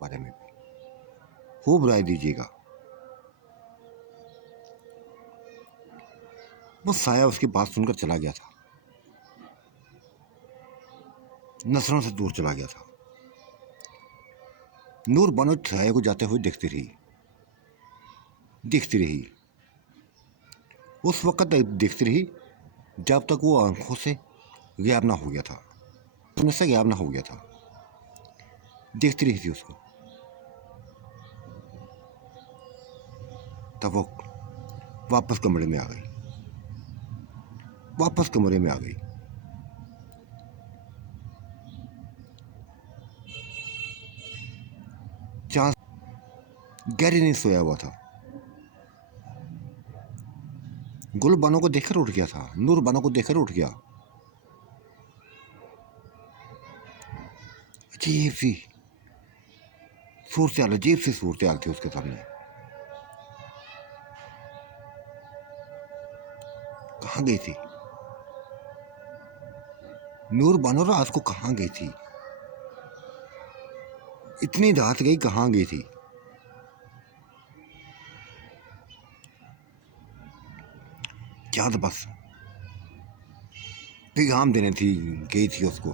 बारे में भी खूब राय दीजिएगा। वो साया उसकी बात सुनकर चला गया था, नजरों से दूर चला गया था। नूर बानो साया को जाते हुए देखती रही, देखती रही। उस वक्त देखती रही जब तक वो आंखों से गायब ना हो गया था, सुनने से गायब ना हो गया था। देखती रही थी उसको। तब वो वापस कमरे में आ गई, वापस कमरे में आ गई। चांद गहरी नहीं सोया हुआ था। गुल बानो को देखकर उठ गया था, नूर बानो को देखकर उठ गया। अजीब सी सूरत हाल, अजीब सी सूरत हाल थी उसके सामने। कहाँ गई थी नूर बानो? रात को कहाँ गई थी? इतनी रात गई, कहाँ गई थी? चांद बस पैगाम देने थी गई थी उसको।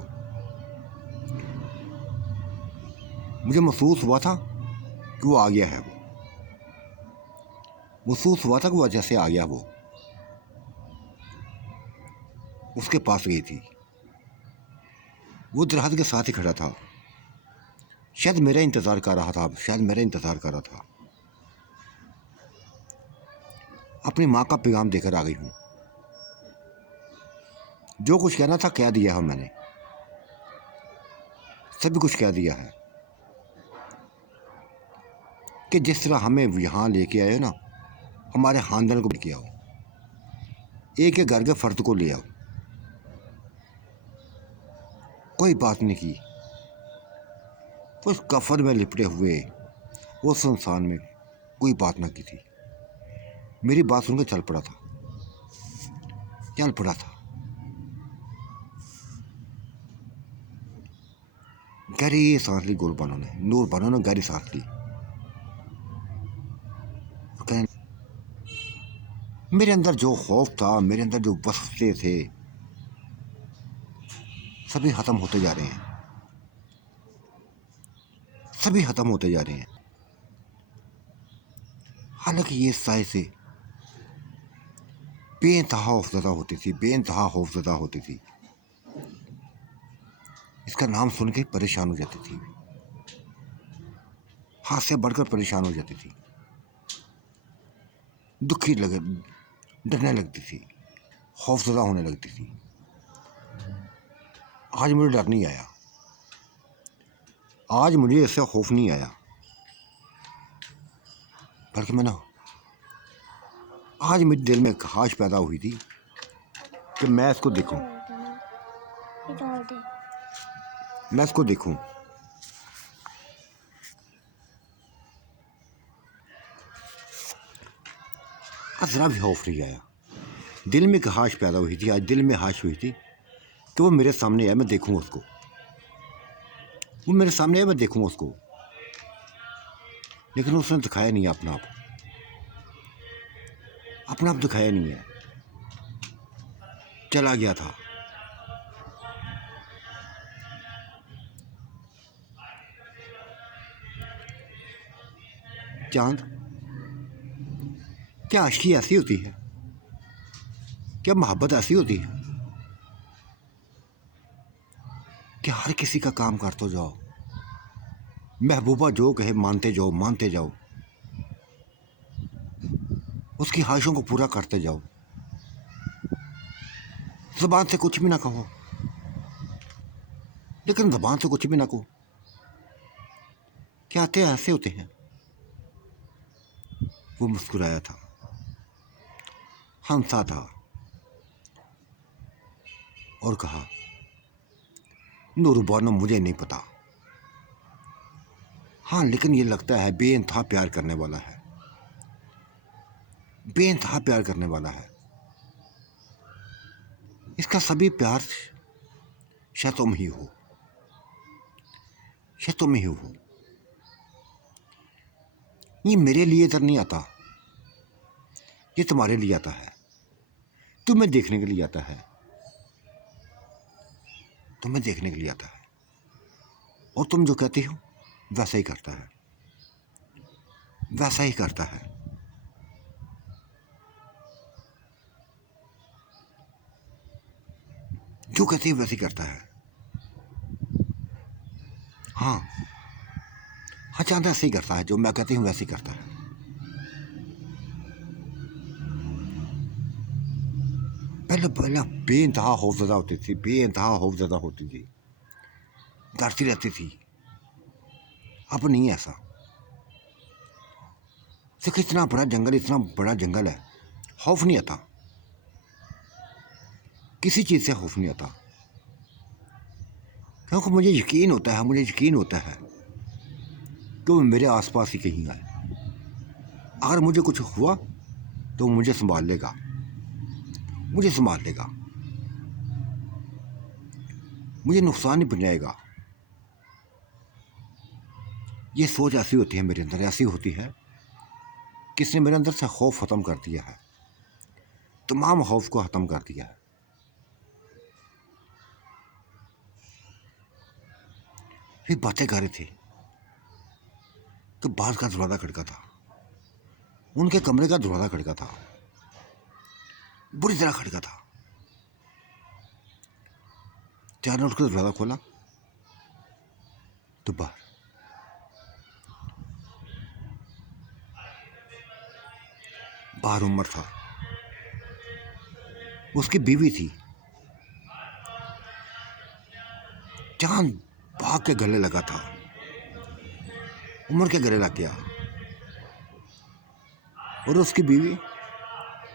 मुझे महसूस हुआ था कि वो आ गया है। वो महसूस हुआ था कि वो जैसे आ गया। वो उसके पास गई थी। वो दरहद के साथ ही खड़ा था, शायद मेरा इंतजार कर रहा था, शायद मेरा इंतजार कर रहा था। अपनी माँ का पैगाम देकर आ गई हूँ। जो कुछ कहना था कह दिया है मैंने, सभी कुछ कह दिया है। कि जिस तरह हमें यहाँ लेके आए ना, हमारे खानदान को लेके आओ, एक एक घर के फर्द को ले आओ। कोई बात नहीं की। उस कफन में लिपटे हुए उस इंसान में कोई बात ना की थी। मेरी बात सुनकर चल पड़ा था, चल पड़ा था। गहरी सांस ली गुल बानो ने, नूर बानो ने गहरी सांस ली। मेरे अंदर जो खौफ था, मेरे अंदर जो वसवसे थे, सभी खत्म होते जा रहे हैं, सभी खत्म होते जा रहे हैं। हालांकि ये साय से बेइंतहा खौफजदा होती थी, बेइंतहा खौफजदा होती थी। इसका नाम सुन के परेशान हो जाती थी, हाथ से बढ़कर परेशान हो जाती थी, दुखी लगे, डरने लगती थी, खौफजदा होने लगती थी। आज मुझे डर नहीं आया, आज मुझे इससे खौफ नहीं आया, बल्कि मैं ना, आज मेरे दिल में ख्वाहिश पैदा हुई थी कि मैं इसको देखूं, मैं इसको देखूं। आज जरा भी खौफ नहीं आया, दिल में ख्वाहिश पैदा हुई थी, आज दिल में ख्वाहिश हुई थी कि वो मेरे सामने है, मैं देखूं उसको, वो मेरे सामने है, मैं देखूं उसको। लेकिन उसने दिखाया नहीं अपना आप, अपना आप दिखाया नहीं है, चला गया था। चांद, क्या आशिकी ऐसी होती है? क्या मोहब्बत ऐसी होती है कि हर किसी का काम करते जाओ, महबूबा जो कहे मानते जाओ, मानते जाओ, उसकी ख्वाहिशों को पूरा करते जाओ, ज़बान से कुछ भी ना कहो, लेकिन ज़बान से कुछ भी ना कहो। क्या आते ऐसे होते हैं? वो मुस्कुराया था, हंसा था और कहा, नूरबानो मुझे नहीं पता, हाँ लेकिन ये लगता है बेइंतहा प्यार करने वाला है, बेइंतहा प्यार करने वाला है। इसका सभी प्यार शायद तुम ही हो, शायद तुम ही हो। ये मेरे लिए इधर नहीं आता, ये तुम्हारे लिए आता है, तुम्हें देखने के लिए आता है, तुम्हें देखने के लिए आता है, और तुम जो कहती हो वैसा ही करता है, वैसा ही करता है। जो कहती है वैसे ही करता है। हाँ हाँ, चांदा ऐसे ही करता है, जो मैं कहती हूँ वैसे ही करता है। पहले पहले बेइंतहा खौफजदा होती थी, बेइंतहा खौफजदा होती थी, डरती रहती थी। अब नहीं है ऐसा। देखो इतना बड़ा जंगल, इतना बड़ा जंगल है, खौफ नहीं आता, किसी चीज़ से खौफ नहीं आता, क्योंकि मुझे यकीन होता है, मुझे यकीन होता है कि वो मेरे आसपास ही कहीं आए। अगर मुझे कुछ हुआ तो मुझे संभाल लेगा, मुझे संभाल लेगा, मुझे नुकसान नहीं पहुंचाएगा। ये सोच ऐसी होती है मेरे अंदर, ऐसी होती है कि इसने मेरे अंदर से खौफ ख़त्म कर दिया है, तमाम खौफ को ख़त्म कर दिया है। फिर बातें कर रहे थे कि बाहर का दरवाज़ा खड़का था, उनके कमरे का दरवाज़ा खड़का था, बुरी तरह खड़का था। चार ने उसका दरवाज़ा खोला तो बाहर उमर था, उसकी बीवी थी। चांद भाग के गले लगा था, उमर के गले लग गया, और उसकी बीवी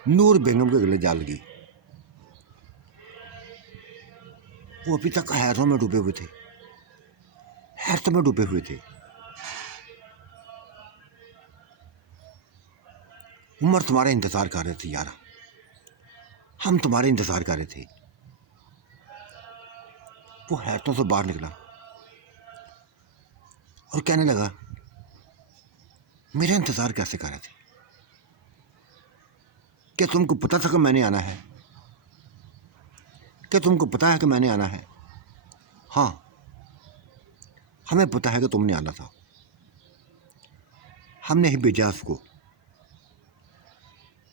नूर बेगम के गले जा लगी। वो अभी तक हैरतों में डूबे हुए थे, हैरतों में डूबे हुए थे। उमर तुम्हारा इंतज़ार कर रहे थे यार, हम तुम्हारे इंतज़ार कर रहे थे। वो हैरतों से बाहर निकला और कहने लगा, मेरा इंतज़ार कैसे कर रहे थे? क्या तुमको पता था कि मैंने आना है? क्या तुमको पता है कि मैंने आना है? हाँ, हमें पता है कि तुमने आना था, हमने ही भेजा उसको,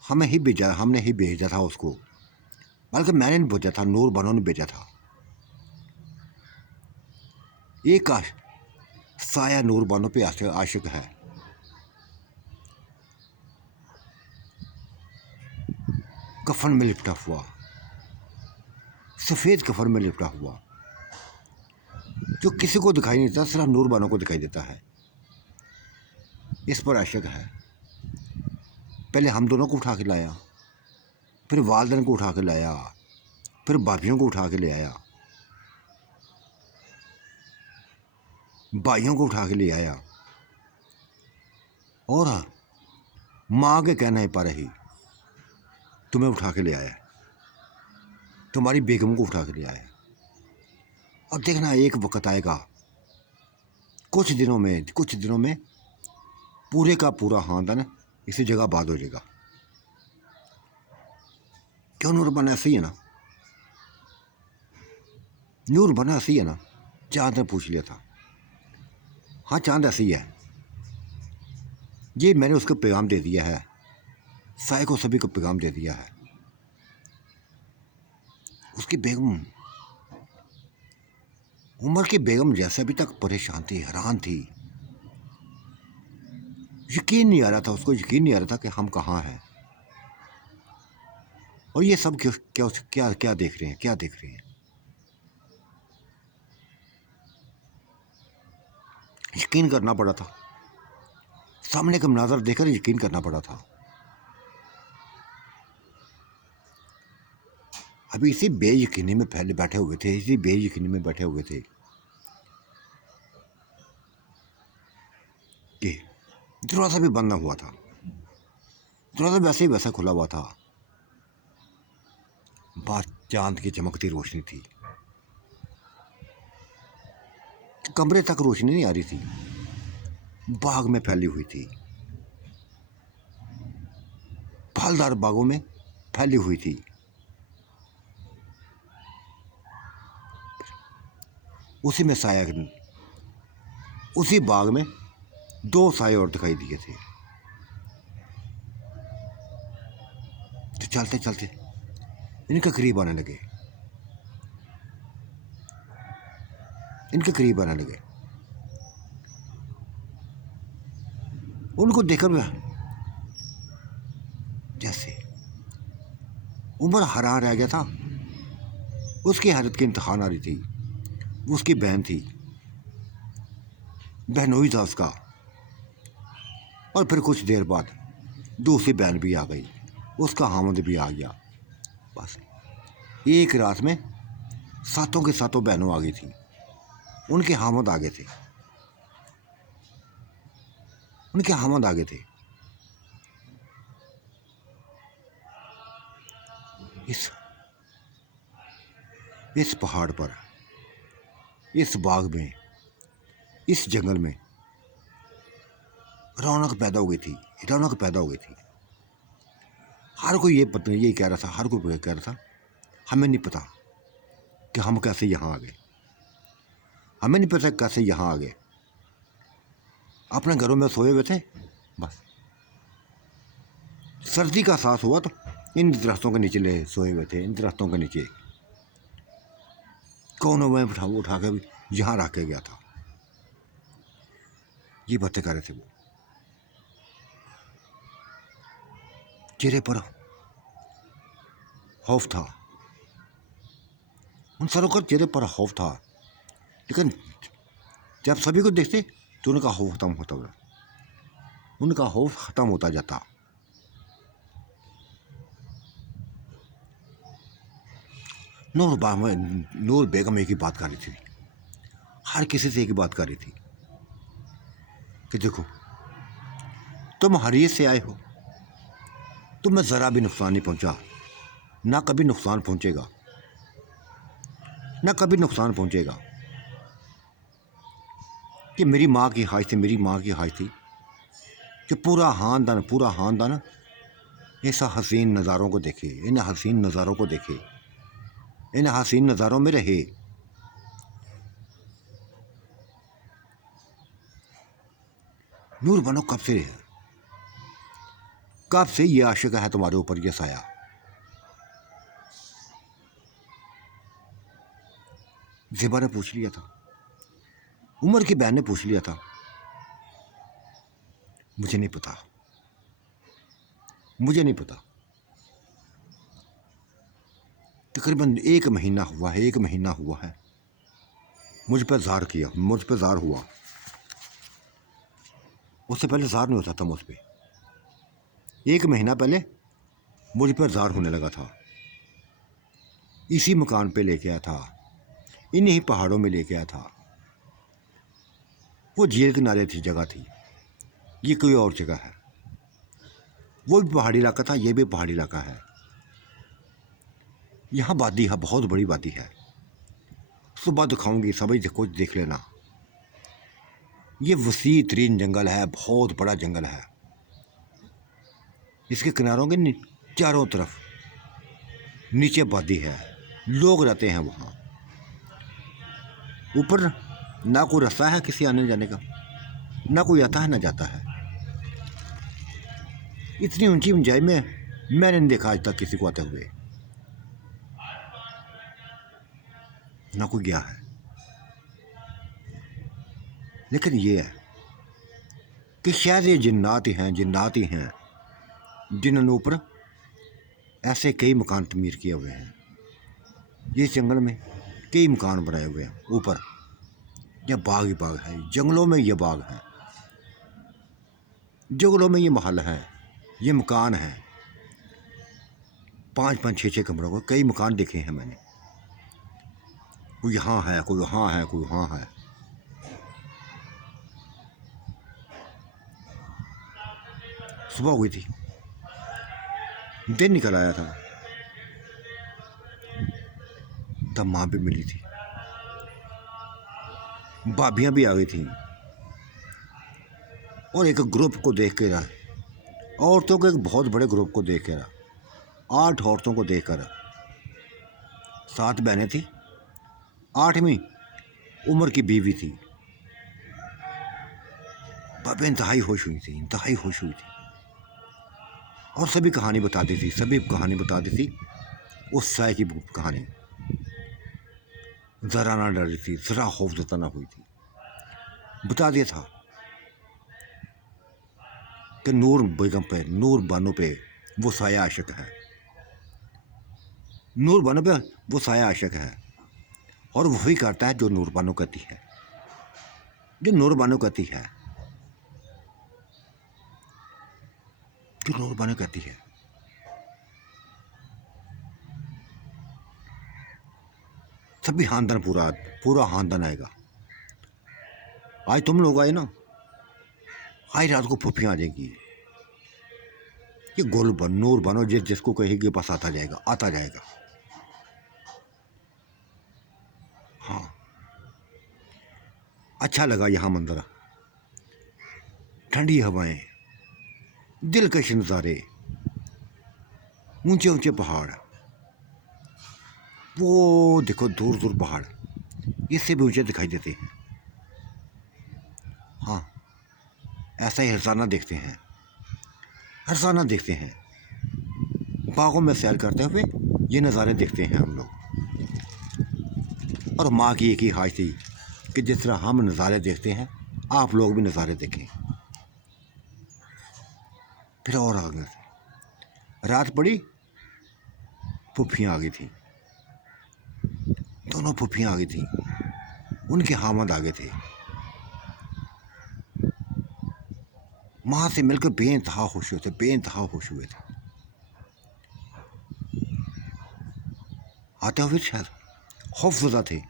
हमने ही भेजा था उसको, बल्कि मैंने नहीं भेजा था, नूर बानो ने भेजा था। एक साया नूर बानो पे आशिक है, कफन में लिपटा हुआ, सफ़ेद कफन में लिपटा हुआ, जो किसी को दिखाई नहीं देता, सिर्फ नूर बानो को दिखाई देता है। इस पर आशिक है। पहले हम दोनों को उठा के लाया, फिर वालदैन को उठा के लाया, फिर भाभियों को उठा के ले आया, भाइयों को उठा के ले आया, और माँ के कहने पर ही तुम्हें उठा के ले आया, तुम्हारी बेगम को उठा के ले आया। और देखना एक वक्त आएगा, कुछ दिनों में पूरे का पूरा खानदान इसी जगह आबाद हो जाएगा। क्यों नूर बना ऐसे ही है ना, नूर बना ऐसे ही है ना। चांद ने पूछ लिया था। हाँ, चांद ऐसे ही है। ये मैंने उसको पैगाम दे दिया है, साय को सभी को पैगाम दे दिया है। उसकी बेगम, उमर की बेगम जैसे अभी तक परेशान थी, हैरान थी, यकीन नहीं आ रहा था, उसको यकीन नहीं आ रहा था कि हम कहाँ हैं, और ये सब क्या क्या क्या क्या देख रहे हैं, क्या देख रहे हैं। यकीन करना पड़ा था, सामने का मनाज़र देखकर यकीन करना पड़ा था। अभी इसी बेयकीनी में पहले बैठे हुए थे, इसी बेयकीनी में बैठे हुए थे कि दरवाज़ा भी बंद ना हुआ था, दरवाज़ा वैसे ही वैसा खुला हुआ था। बाहर चांद की चमकती रोशनी थी, कमरे तक रोशनी नहीं आ रही थी, बाग में फैली हुई थी। फलदार बागों में फैली हुई थी। उसी में साया, उसी बाग में दो साए और दिखाई दिए थे। तो चलते चलते इनके करीब आने लगे, इनके करीब आने लगे। उनको देखकर जैसे उमर हरा रह गया था। उसकी हालत की इम्तहान आ रही थी। उसकी बहन थी, बहनोई था उसका। और फिर कुछ देर बाद दूसरी बहन भी आ गई, उसका हामद भी आ गया। बस एक रात में सातों के सातों बहनों आ गई थी, उनके हामद आ गए थे, उनके हामद आ गए थे। इस पहाड़ पर, इस बाग में, इस जंगल में रौनक पैदा हो गई थी, रौनक पैदा हो गई थी। हर कोई यही कह रहा था, हर कोई कह रहा था हमें नहीं पता कि हम कैसे यहाँ आ गए, हमें नहीं पता कैसे यहाँ आ गए। अपने घरों में सोए हुए थे, बस सर्दी का एहसास हुआ तो इन दरख्तों के नीचे ले सोए हुए थे। इन दरख्तों के नीचे कोनों में उठा के यहाँ रख के गया था। ये बातें कर रहे थे। वो चेहरे पर खौफ था, उन सरों का चेहरे पर खौफ था। लेकिन जब सभी को देखते तो उनका खौफ खत्म होता गया, उनका खौफ खत्म होता जाता। नूर बेगम एक ही बात कर रही थी, हर किसी से एक ही बात कर रही थी कि देखो तुम हरीस से आए हो, तुम्हें ज़रा भी नुकसान नहीं पहुंचा, ना कभी नुकसान पहुंचेगा, ना कभी नुकसान पहुंचेगा। कि मेरी माँ की ख्वाहिश थी, मेरी माँ की ख्वाहिश थी कि पूरा खानदान ऐसा हसीन नज़ारों को देखे, इन हसीन नज़ारों को देखे, इन हसीन नज़ारों में रहे। नूर बनो कब से है, कब से ये आशिक है तुम्हारे ऊपर ये साया। ज़ेबा ने पूछ लिया था, उमर की बहन ने पूछ लिया था। मुझे नहीं पता, मुझे नहीं पता। तकरीबन एक महीना हुआ है, एक महीना हुआ है मुझ पर ज़ार किया, मुझ पर ज़ार हुआ। उससे पहले ज़ार नहीं होता था मुझ पर। एक महीना पहले मुझ पर ज़ार होने लगा था। इसी मकान पे लेके आया था, इन्हीं पहाड़ों में लेके आया था। वो झील किनारे थी, जगह थी, ये कोई और जगह है। वो भी पहाड़ी इलाका था, ये भी पहाड़ी इलाका है। यहाँ वादी है, बहुत बड़ी वादी है। सुबह दिखाऊंगी, सभी कुछ देख लेना। ये वसी तरीन जंगल है, बहुत बड़ा जंगल है। इसके किनारों के चारों तरफ नीचे वादी है, लोग रहते हैं वहाँ। ऊपर ना कोई रास्ता है किसी आने जाने का, ना कोई आता है ना जाता है। इतनी ऊंची ऊंचाई में मैंने नहीं देखा आज तक किसी को आते हुए, ना कोई गया है। लेकिन ये है कि शायद ये जिन्नात ही हैं जिन्होंने ऊपर ऐसे कई मकान तमीर किए हुए हैं। इस जंगल में कई मकान बनाए हुए हैं ऊपर। यह बाग ही बाग है, जंगलों में ये बाग है, जंगलों में ये महल है, ये मकान है। 5-5, 6-6 कमरों को कई मकान देखे हैं मैंने। कोई यहाँ है, कोई वहाँ है, कोई वहाँ है। सुबह हुई थी, दिन निकल आया था, तब माँ भी मिली थी, भाभियाँ भी आ गई थी। और एक ग्रुप को देख के औरतों के एक बहुत बड़े ग्रुप को देख कर, 8 औरतों को देखकर, 7 बहनें थी, 8वीं उम्र की बीवी थी। बाप इंतहाई खुश हुई थी, इंतहाई खुश हुई थी, और सभी कहानी बताती थी, सभी कहानी बताती थी। उस साय की कहानी ज़रा ना डरी थी, ज़रा खौफजदा ना हुई थी। बता दिया था कि नूर बेगम पे, नूर बानो पे वो साया आशिक है, नूर बानो पे वो साया आशिक है, और वही करता है जो नूर बानो कहती है, जो नूर बानो कहती है, जो नूर बानो कहती है। सभी खानदान, पूरा पूरा खानदान आएगा। आज तुम लोग आए ना, आज रात को फुफियाँ आ जाएगी। ये गोल बन, नूर बनो, जिसको कहेगी बस आता जाएगा, आता जाएगा। हाँ, अच्छा लगा यहाँ मंजरा, ठंडी हवाएं, दिलकश नज़ारे, ऊंचे ऊंचे पहाड़, वो देखो दूर दूर पहाड़, इससे भी ऊंचे दिखाई देते हैं। हाँ, ऐसा ही हरसाना देखते हैं, हरसाना देखते हैं। बागों में सैर करते हुए ये नज़ारे देखते हैं हम लोग। और माँ की एक ही ख्वाहिश थी कि जिस तरह हम नज़ारे देखते हैं, आप लोग भी नज़ारे देखें। फिर और आगे रात पड़ी, फुफियाँ आ गई थी, दोनों फुफियाँ आ गई थी, उनके हामद आ गए थे। माँ से मिलकर बेइंतहा खुश हुए थे, बेइंतहा खुश हुए थे। आते हुए शायद खौफज़दा थे,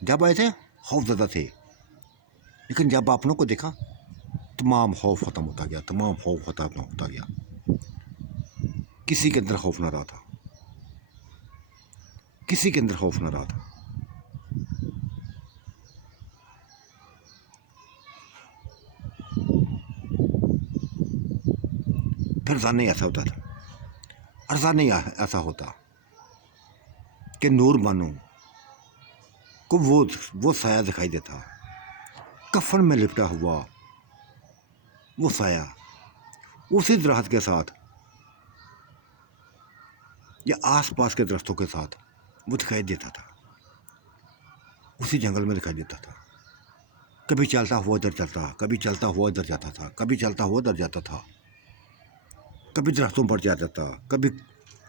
जब आए थे खौफज़दा थे, लेकिन जब अपनों को देखा तमाम खौफ ख़त्म होता गया, तमाम खौफ ख़त्म होता गया। किसी के अंदर खौफ ना रहा था, किसी के अंदर खौफ ना रहा था। फिर अरसा नहीं ऐसा होता था, अरसा नहीं ऐसा होता कि नूर बानो को वो साया दिखाई देता, कफन में लिपटा हुआ वो साया, उसी दरख्त के साथ या आसपास के दरख्तों के साथ वो दिखाई देता था, उसी जंगल में दिखाई देता था। कभी चलता हुआ इधर चलता, कभी चलता हुआ इधर जाता था, कभी चलता हुआ इधर जाता था, कभी दरख्तों पर जाता था, कभी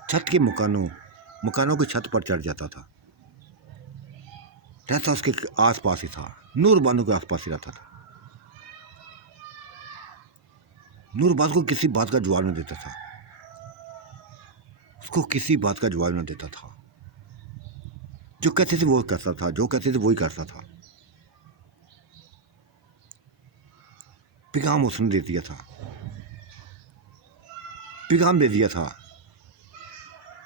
छत के मकानों की छत पर चढ़ जाता था। रहता उसके आसपास ही था, नूर बानो के आसपास ही रहता था। नूर बानो को किसी बात का जवाब नहीं देता था, उसको किसी बात का जवाब नहीं देता था। जो कहते थे वो करता था, जो कहते थे वही करता था। पैगाम उसने दे दिया था, पैगाम दे दिया था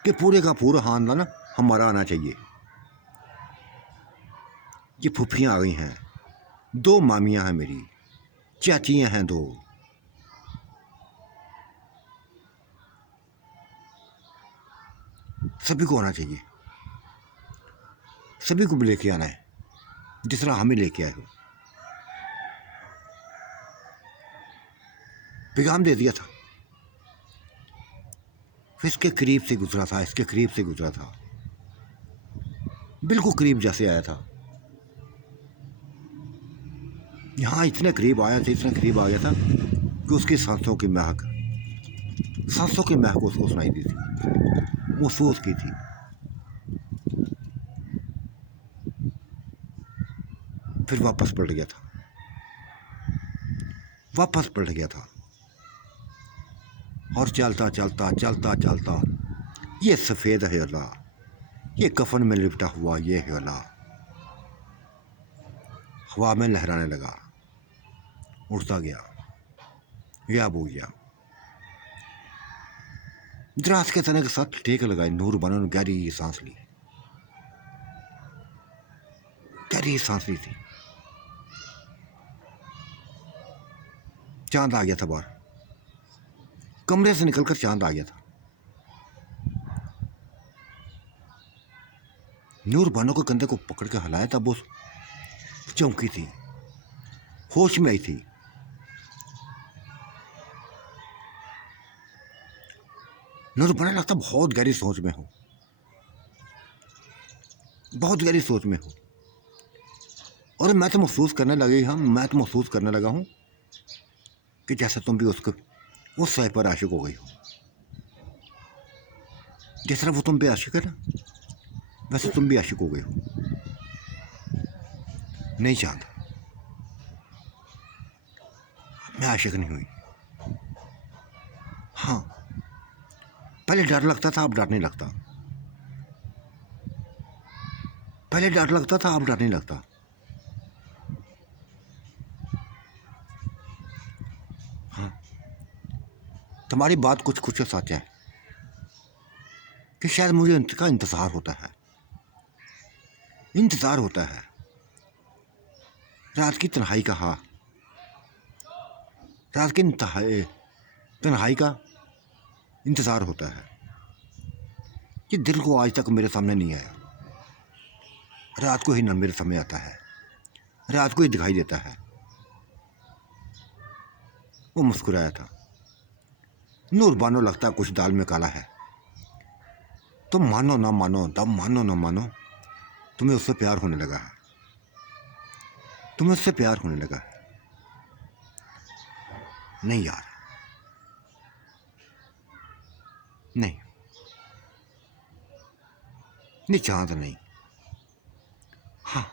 कि पूरे का पूरा खानदान हमारा आना चाहिए। ये फुफियाँ आ गई हैं, 2 मामियाँ हैं मेरी, चाचियाँ हैं 2, सभी को आना चाहिए, सभी को भी लेके आना है, जिस तरह हमें लेके आए हो। पैगाम दे दिया था। फिर इसके करीब से गुजरा था, इसके करीब से गुजरा था, बिल्कुल करीब जैसे आया था। यहाँ इतने करीब आया था, इतने करीब आ गया था कि उसकी सांसों की महक उसको सुनाई दी थी, महसूस की थी। फिर वापस पलट गया था, वापस पलट गया था, और चलता चलता चलता चलता ये सफ़ेद हेला, ये कफन में लिपटा हुआ ये हेला हवा में लहराने लगा, उड़ता गया, गायब हो गया। दराज के तने के साथ टेक लगाई, नूर बानो ने गहरी सांस ली, गहरी सांस ली थी। चांद आ गया था बाहर, कमरे से निकलकर चांद आ गया था। नूर बानो के कंधे को पकड़ के हिलाया तब वो चौंकी थी, होश में आई थी। नूर बानो लगता बहुत गहरी सोच में हो, बहुत गहरी सोच में हो। और मैं तो महसूस करने लगा हूँ कि जैसे तुम भी उसको उस शय पर आशिक हो गई हो। जिस तरह वो तुम पे आशिक है ना, वैसे तुम भी आशिक हो गई हो। नहीं चांद, मैं आशिक नहीं हुई। हाँ, पहले डर लगता था, अब डर नहीं लगता। पहले डर लगता था, अब डर नहीं लगता। हाँ, तुम्हारी बात कुछ कुछ सच है कि शायद मुझे इनका इंतज़ार होता है, इंतज़ार होता है। रात की तन्हाई का, हाँ, रात की तन्हाई का इंतज़ार होता है। ये दिल को आज तक मेरे सामने नहीं आया। रात को ही न मेरे सामने आता है, रात को ही दिखाई देता है। वो मुस्कुराया था। नूर बानो, लगता कुछ दाल में काला है। तुम मानो ना मानो, तब मानो ना मानो, तुम्हें उससे प्यार होने लगा है। तुम्हें उससे प्यार होने लगा है। नहीं यार, नहीं, नहीं चांद, नहीं। हाँ,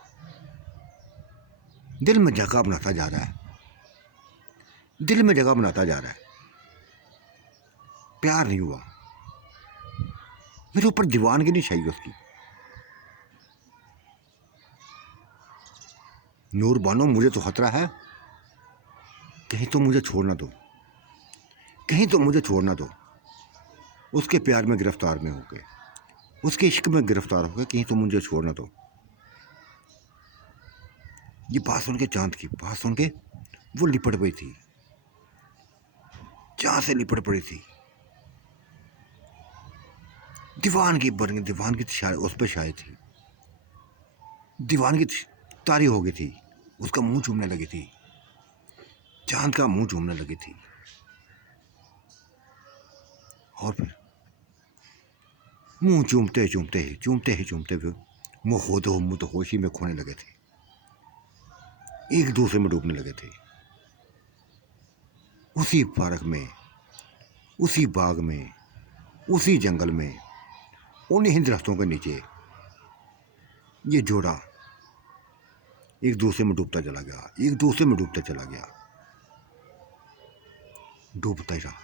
दिल में जगह बनाता जा रहा है, दिल में जगह बनाता जा रहा है। प्यार नहीं हुआ। मेरे ऊपर दीवानगी नहीं चाहिए उसकी। नूर बानो, मुझे तो खतरा है, कहीं तो मुझे छोड़ ना दो, कहीं तो मुझे छोड़ ना दो। उसके प्यार में गिरफ्तार में होके, उसके इश्क में गिरफ्तार होकर कहीं तो मुझे छोड़ ना दो। ये बात सुन के, चांद की बात सुन के वो लिपट गई थी, चांद से लिपट पड़ी थी। दीवानगी बन गई, दीवानगी उस पर शायद थी, दीवानगी तारी हो गई थी। उसका मुंह चूमने लगी थी, चांद का मुंह चूमने लगी थी। और फिर मुंह चूमते चूमते हुए मुँह तो होशी में खोने लगे थे, एक दूसरे में डूबने लगे थे। उसी पार्क में, उसी बाग में, उसी जंगल में, उन्हीं दरख्तों के नीचे ये जोड़ा एक दूसरे में डूबता चला गया, एक दूसरे में डूबता चला गया। डूबता ही रहा,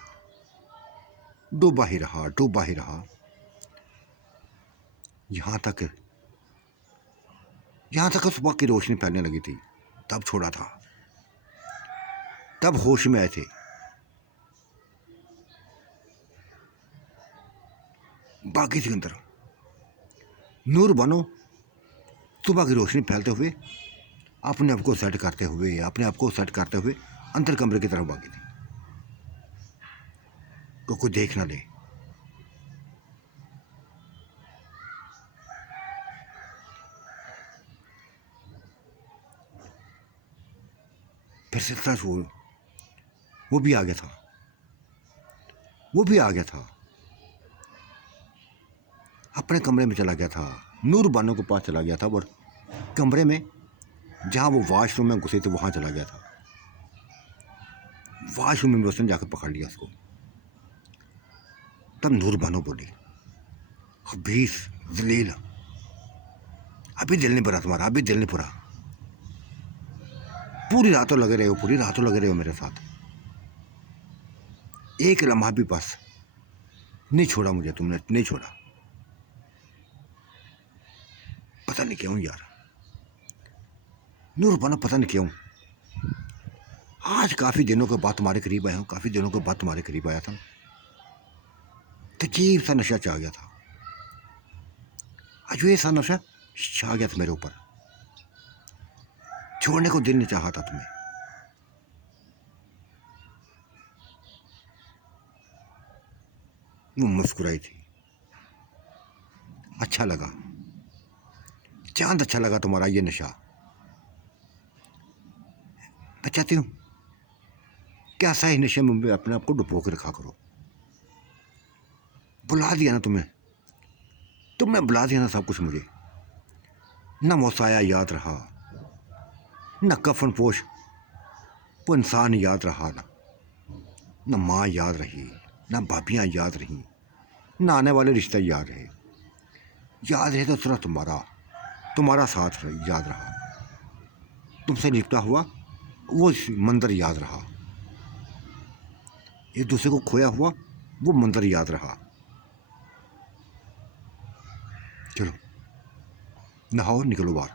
डूबा ही रहा, डूबा ही रहा। यहाँ तक सुबह की रोशनी फैलने लगी थी। तब छोड़ा था, तब होश में आए थे। बाकी सिकंदर, नूर बानो सुबह की रोशनी फैलते हुए, अपने आप को सेट करते हुए, अपने आप को सेट करते हुए अंदर कमरे की तरफ भागी थी, तो कोई देख ना ले। फिर सिलसिला वो भी आ गया था, वो भी आ गया था, अपने कमरे में चला गया था। नूर बानो के पास चला गया था, और कमरे में जहाँ वो वॉशरूम में घुसे थे वहाँ चला गया था। वॉशरूम में उसने जाकर पकड़ लिया उसको। तब नूर बानो बोली, हबीस जलील, अभी दिल नहीं भरा तुम्हारा, अभी दिल नहीं भरा। पूरी रातों लगे रहे हो, पूरी रातों लगे रहे हो मेरे साथ, एक लम्हा भी बस नहीं छोड़ा मुझे, तुमने नहीं छोड़ा। पता नहीं क्यों यार नूर बानो, पता नहीं क्यों आज काफ़ी दिनों के बाद तुम्हारे करीब आया हूँ, काफ़ी दिनों के बाद तुम्हारे करीब आया था, तो अजीब सा नशा छा गया था। अजीब सा नशा छा गया था मेरे ऊपर, छोड़ने को दिल नहीं चाहा था तुम्हें। वो मुस्कुराई थी। अच्छा लगा, चांद अच्छा लगा तुम्हारा ये नशा। मैं चाहती हूँ कि ऐसा ही नशे में अपने आप को डुबो के रखा करो। बुला दिया ना तुमने बुला दिया ना सब कुछ मुझे। न वो साया याद रहा, न कफन पोश वो इंसान याद रहा, न माँ याद रही, न भाभियाँ याद रहीं, न आने वाले रिश्ते याद रहे। याद रहे तो सिर्फ तुम्हारा साथ याद रहा। तुमसे लिपटा हुआ वो मंदिर याद रहा। एक दूसरे को खोया हुआ वो मंदिर याद रहा। चलो नहाओ, निकलो बाहर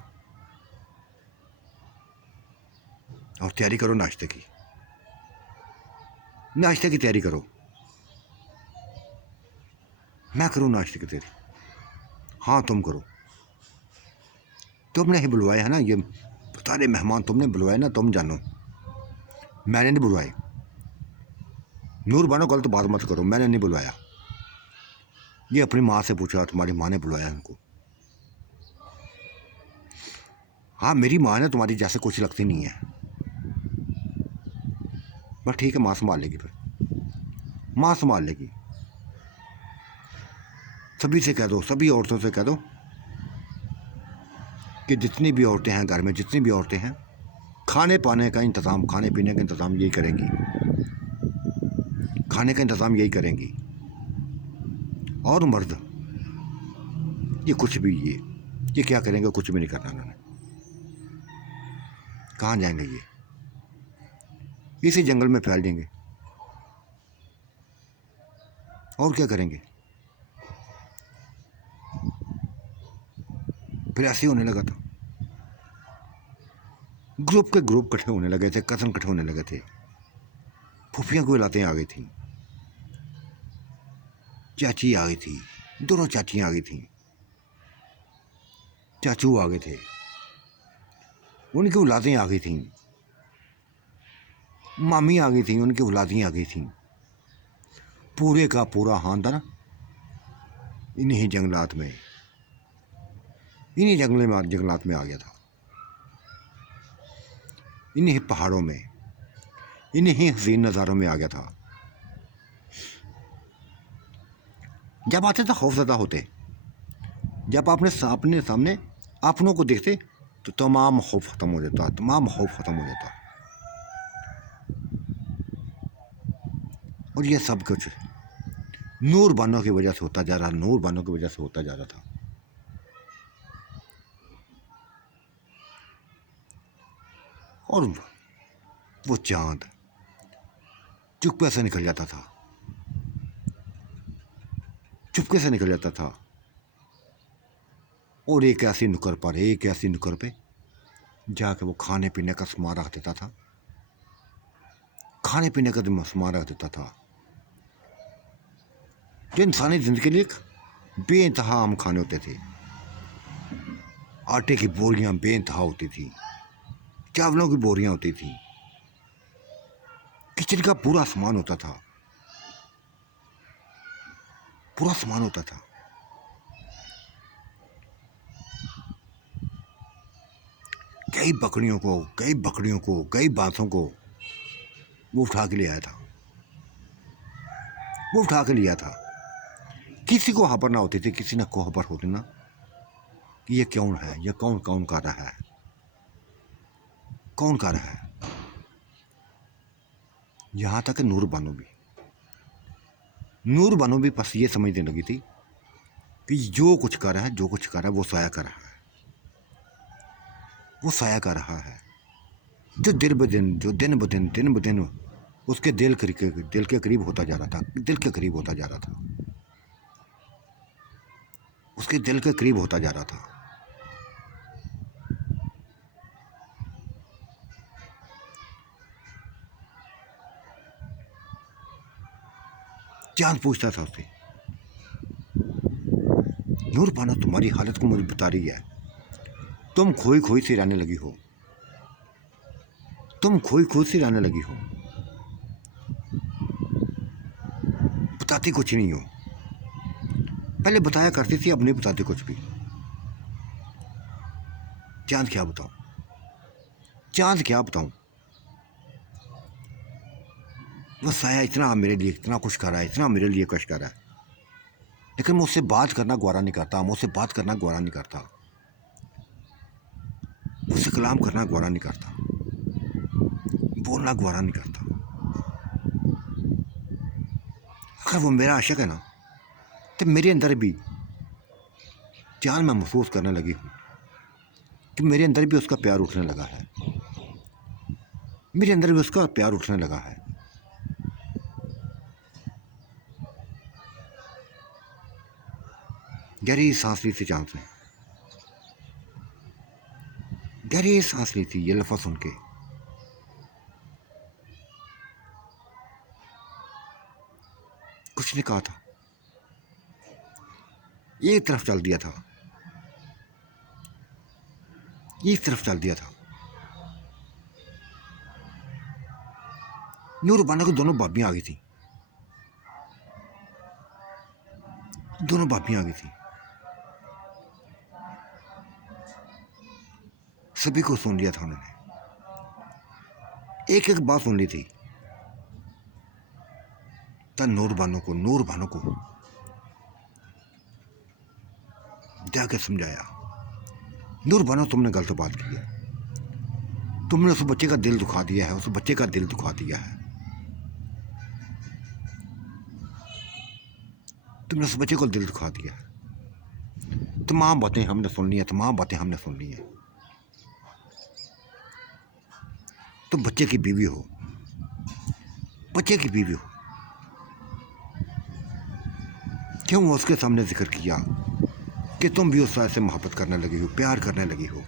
और तैयारी करो नाश्ते की। नाश्ते की तैयारी करो। मैं करूँ नाश्ते की तैयारी? हाँ तुम करो। तुमने ही बुलवाए है ना, ये सारे मेहमान तुमने बुलवाए ना, तुम जानो। मैंने नहीं बुलवाए। नूर बानो गलत बात मत करो, मैंने नहीं बुलवाया। ये अपनी माँ से पूछा, तुम्हारी माँ ने बुलवाया उनको। हाँ मेरी माँ ने तुम्हारी जैसे कुछ लगती नहीं है, बस ठीक है, माँ संभाल लेगी, फिर माँ संभाल लेगी। सभी से कह दो, सभी औरतों से कह दो कि जितनी भी औरतें हैं घर में, जितनी भी औरतें हैं, खाने पाने का इंतज़ाम, खाने पीने का इंतज़ाम यही करेंगी। खाने का इंतज़ाम यही करेंगी। और मर्द ये कुछ भी, ये क्या करेंगे? कुछ भी नहीं करना उन्होंने। कहाँ जाएंगे ये? इसी जंगल में फैल जाएंगे, और क्या करेंगे? फिर ऐसे ही होने लगा था। ग्रुप के ग्रुप इकट्ठे होने लगे थे, कज़न इकट्ठे होने लगे थे, फूफियाँ को लाते आ गई थी, चाची आ गई थी, दोनों चाचियाँ आ गई थी, चाचू आ गए थे, उनकी औलादें आ गई थीं, मामी आ गई थी, उनकी औलादें आ गई थीं। पूरे का पूरा खानदान इन्हीं जंगलात में, इन्हीं जंगलात में आ गया था। इन्हीं पहाड़ों में, इन्हीं हसीन नज़ारों में आ गया था। जब आते तो खौफज़दा होते, जब आपने अपने सामने अपनों को देखते तो तमाम खौफ ख़त्म हो जाता, तमाम खौफ ख़त्म हो जाता। और ये सब कुछ नूर बानो की वजह से होता जा रहा, नूर बानो की वजह से होता जा रहा था। और वो चांद चुपके से निकल जाता था, चुपके से निकल जाता था, और एक ऐसी नुक्कड़ पे जाके वो खाने पीने का सामान रख देता था, खाने पीने का सामान रख देता था, जो इंसानी जिंदगी के लिए बेइंतहा आम खाने होते थे। आटे की बोरियां बेइंतहा होती थी, चावलों की बोरियां होती थी, किचन का पूरा सामान होता था, पूरा सामान होता था। कई बकरियों को कई बांसों को वो उठा के ले आया था, वो उठा के लिया था। किसी को खबर ना होती थी, किसी ने को खबर होती ना कि ये कौन है, ये कौन कौन कर रहा है, कौन कर रहा है। यहाँ तक नूर बानो भी बस ये समझने लगी थी कि जो कुछ कर रहा है, जो कुछ कर रहा है, वो साया कर रहा है, वो साया कर रहा है, जो दिन ब दिन उसके दिल के करीब होता जा रहा था, दिल के करीब होता जा रहा था, उसके दिल के करीब होता जा रहा था। चांद पूछता था उससे, नूर बानो तुम्हारी हालत को मुझे बता रही है, तुम खोई खोई सी रहने लगी हो, तुम खोई खोई सी रहने लगी हो, बताती कुछ नहीं हो। पहले बताया करती थी, अब नहीं बताती कुछ भी। चांद क्या बताऊं, चांद क्या बताऊं। वो साया इतना मेरे लिए इतना कुछ कर रहा है, इतना मेरे लिए कुछ कर रहा है, लेकिन मुझसे बात करना गवारा नहीं करता, मुझसे बात करना गवारा नहीं करता, मुझसे कलाम करना गवारा नहीं करता, बोलना गवारा नहीं करता। अगर वो मेरा आशिक है ना, तो मेरे अंदर भी जान मैं महसूस करने लगी हूँ कि मेरे अंदर भी उसका प्यार उठने लगा है, मेरे अंदर भी उसका प्यार उठने लगा है। गहरी सांस ली थी चांद ने, गहरी सांस ली थी ये लफ्ज़ सुन के। कुछ नहीं कहा था, एक तरफ चल दिया था, एक तरफ चल दिया था। नूर बानो को दोनों भाभियाँ आ गई थी, दोनों भाभियाँ आ गई थी। सभी को सुन लिया था उन्होंने, एक एक बात सुन ली थी। तब नूर बानो को जाके समझाया, नूर बानो तुमने गलत बात की है, तुमने उस बच्चे का दिल दुखा दिया है, उस बच्चे का दिल दुखा दिया है, तुमने उस बच्चे को दिल दुखा दिया है। तमाम बातें हमने सुन ली हैं, तमाम बातें हमने सुन ली हैं। तुम बच्चे की बीवी हो, बच्चे की बीवी हो, क्यों उसके सामने जिक्र किया कि तुम भी उससे ऐसे मोहब्बत करने लगी हो, प्यार करने लगी हो।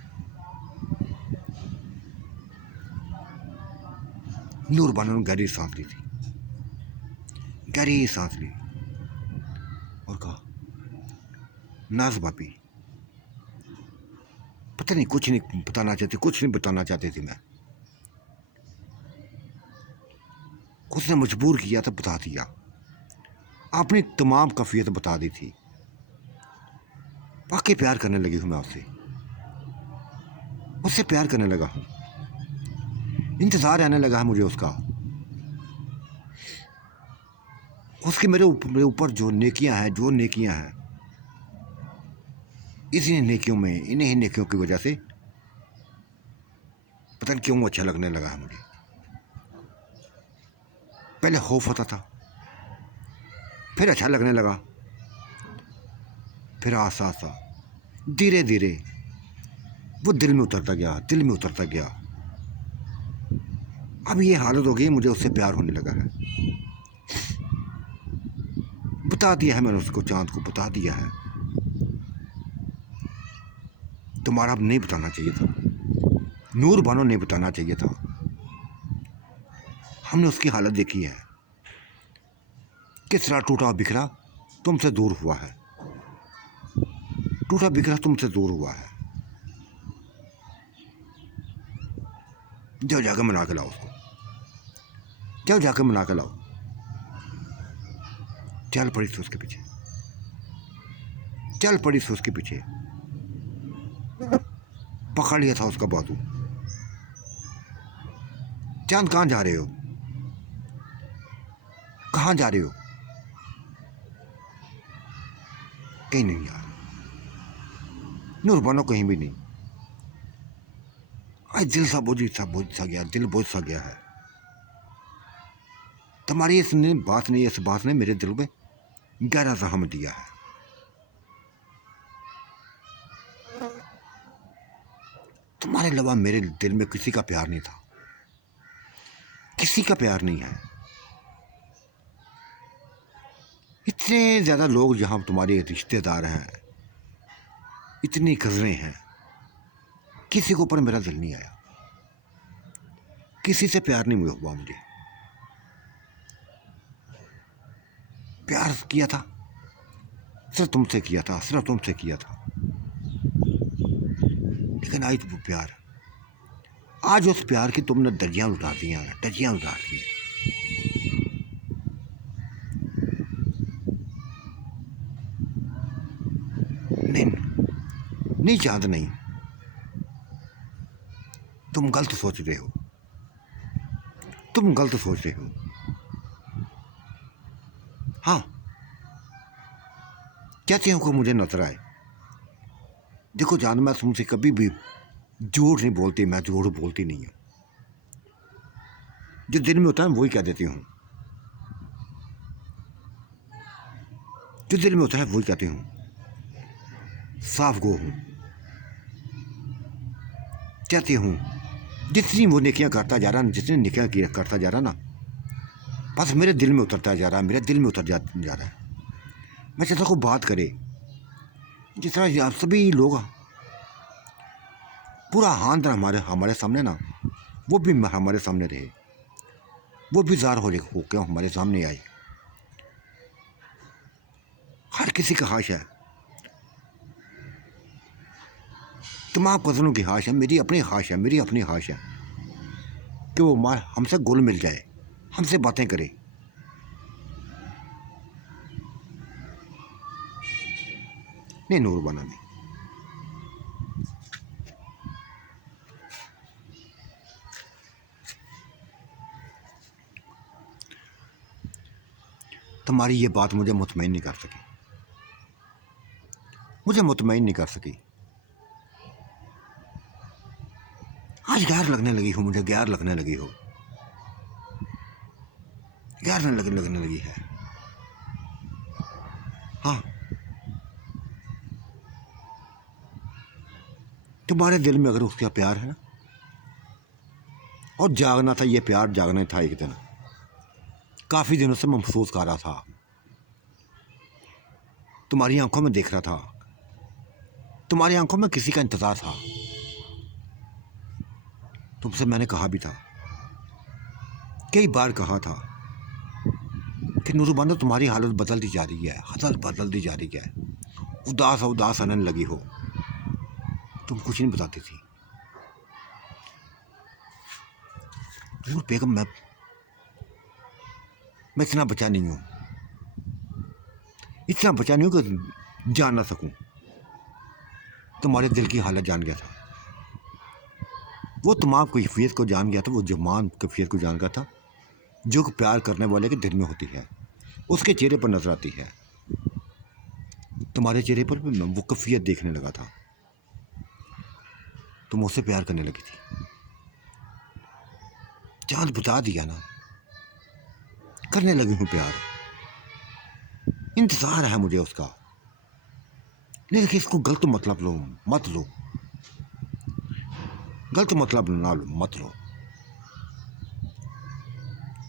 नूर बानो ने गहरी सांस ली थी, गहरी सांस ली और कहा, नाज भाभी, पता नहीं कुछ नहीं बताना चाहती, कुछ नहीं बताना चाहती थी मैं, उसने मजबूर किया था, बता दिया, अपनी तमाम कैफियत बता दी थी। वाकई प्यार करने लगी हूँ मैं उससे, उससे प्यार करने लगा हूँ, इंतज़ार आने लगा है मुझे उसका, उसकी मेरे ऊपर जो नेकियां हैं, इसी नेकियों में, इन्हीं नेकियों की वजह से पता नहीं क्यों अच्छा लगने लगा है मुझे। पहले खौफ होता था, फिर अच्छा लगने लगा, फिर आस्ता आस्ता धीरे धीरे वो दिल में उतरता गया, दिल में उतरता गया। अब ये हालत हो गई, मुझे उससे प्यार होने लगा है। बता दिया है मैंने उसको, चांद को बता दिया है। तुम्हारा अब नहीं बताना चाहिए था, नूर बानो नहीं बताना चाहिए था। हमने उसकी हालत देखी है, किस तरह टूटा बिखरा तुमसे दूर हुआ है, टूटा बिखरा तुमसे दूर हुआ है। जाओ जाकर मना के लाओ उसको, जाओ जाकर मना के लाओ। चल पड़ी थी उसके पीछे, चल पड़ी थी उसके पीछे, पकड़ लिया था उसका बाजू। चांद कहाँ जा रहे हो, कहाँ जा रहे हो? कहीं नहीं यार, नूर बानो कहीं भी नहीं। आज दिल सा बोझ सा गया, दिल बोझ सा गया है। तुम्हारी इस बात ने मेरे दिल में गहरा जख्म दिया है। तुम्हारे अलावा मेरे दिल में किसी का प्यार नहीं था, किसी का प्यार नहीं है। इतने ज़्यादा लोग जहाँ तुम्हारे रिश्तेदार हैं, इतनी कज़नें हैं, किसी के ऊपर मेरा दिल नहीं आया, किसी से प्यार नहीं हुआ मुझे। प्यार किया था सिर्फ तुमसे किया था, सिर्फ तुमसे किया था। लेकिन आज वो प्यार, आज उस प्यार की तुमने दरियाँ उतार दी हैं, दरियाँ उतार दी हैं। नहीं चांद नहीं, तुम गलत सोच रहे हो, तुम गलत सोच रहे हो। हाँ, कहते हो को मुझे नजर आए। देखो जान, मैं तुमसे कभी भी झूठ नहीं बोलती, मैं झूठ बोलती नहीं हूँ। जो दिल में होता है वही कह देती हूँ, जो दिल में होता है वही कहती हूँ। साफ गो हूँ, कहती हूँ। जितनी वो नेकियां करता जा रहा ना, जितनी नेकियां करता जा रहा ना, बस मेरे दिल में उतरता जा रहा है, मेरे दिल में उतर जा रहा है। मैं चाहता को बात करे जिस तरह आप सभी लोग पूरा हाथ हमारे सामने ना, वो भी हमारे सामने रहे, वो भी ज़ाहिर हो क्यों हमारे सामने आए। हर किसी का ख्वाहिश है, तमाम कज़नों की ख्वाहिश है, मेरी अपनी ख्वाहिश है, मेरी अपनी ख्वाहिश है कि वो हमसे घुल मिल जाए, हमसे बातें करे। नहीं नूरबाना नहीं, तुम्हारी ये बात मुझे मुतमईन नहीं कर सकी, मुझे मुतमईन नहीं कर सकी। आज गैर लगने लगी हो, मुझे गैर लगने लगी हो, गैर लगने लगी है। हाँ, तुम्हारे दिल में अगर उसका प्यार है ना, और जागना था, ये प्यार जागना था एक दिन। काफ़ी दिनों से मैं महसूस कर रहा था, तुम्हारी आंखों में देख रहा था, तुम्हारी आंखों में किसी का इंतज़ार था। तुमसे मैंने कहा भी था, कई बार कहा था कि नूरबानो तुम्हारी हालत बदलती जा रही है, हालत बदलती जा रही है, उदास उदास आने लगी हो। तुम कुछ नहीं बताती थी। नूर बेगम, मैं इतना बचा नहीं हूँ, इतना बचा नहीं हूँ कि जान ना सकूँ। तुम्हारे दिल की हालत जान गया था, वो तमाम कैफियत को जान गया था, वो जमान कैफियत को जान गया था जो कि प्यार करने वाले के दिल में होती है, उसके चेहरे पर नजर आती है। तुम्हारे चेहरे पर भी मैं वो कैफियत देखने लगा था, तुम उससे प्यार करने लगी थी। चांद बुझा दिया ना, करने लगी हूँ प्यार, इंतजार है मुझे उसका। नहीं देखिए, इसको गलत मतलब लो मत लो, गलत मतलब ना लो, मत लो।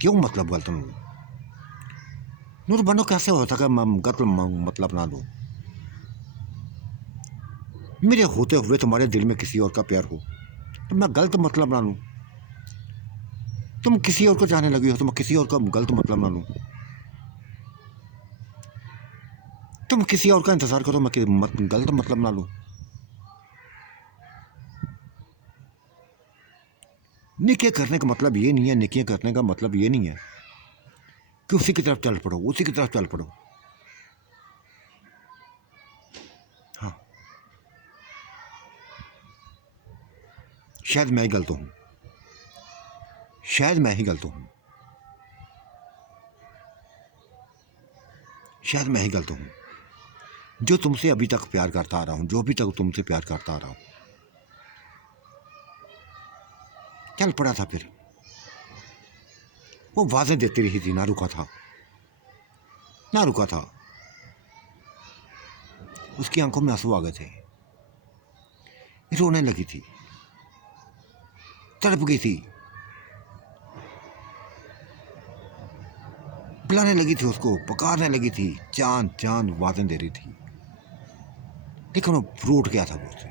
क्यों मतलब गलत लो? नूरबानो कैसे हो सका मैं गलत मतलब ना लूँ? मेरे होते हुए तुम्हारे दिल में किसी और का प्यार हो तो मैं गलत मतलब ना लूँ? तुम किसी और को चाहने लगी हो तो मैं किसी और का गलत मतलब ना लूँ? तुम किसी और का इंतजार करो, मैं गलत मतलब ना लूँ? नेकियां करने का मतलब ये नहीं है, नेकियां करने का मतलब ये नहीं है कि उसी की तरफ चल पड़ो, उसी की तरफ चल पड़ो। हाँ, शायद मैं ही गलत हूँ, शायद मैं ही गलत हूँ, शायद मैं ही गलत हूँ जो तुमसे अभी तक प्यार करता आ रहा हूँ, जो अभी तक तुमसे प्यार करता आ रहा हूँ। चल पड़ा था फिर, वो वाज़ें देती रही थी, ना रुका था, ना रुका था। उसकी आंखों में आंसू आ गए थे, रोने लगी थी, तड़प गई थी, बुलाने लगी थी, उसको पुकारने लगी थी, चांद चांद वाज़ें दे रही थी। लेकिन वो रूठ गया था, मुझसे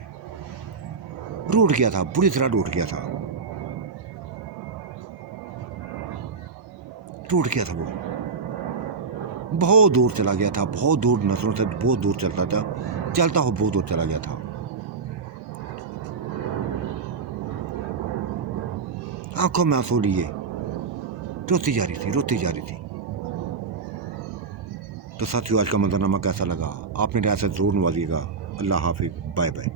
रूठ गया था, बुरी तरह रूठ गया था, टूट गया था। वो बहुत दूर चला गया था, बहुत दूर, नजरों से बहुत दूर चलता था, चलता हो बहुत दूर चला गया था। आंखों में आंसू लिए रोती जा रही थी, रोती जा रही थी। तो साथियों, आज का मंजरनामा कैसा लगा? आपने राय से जरूर नवाजिएगा। अल्लाह हाफिज, बाय बाय।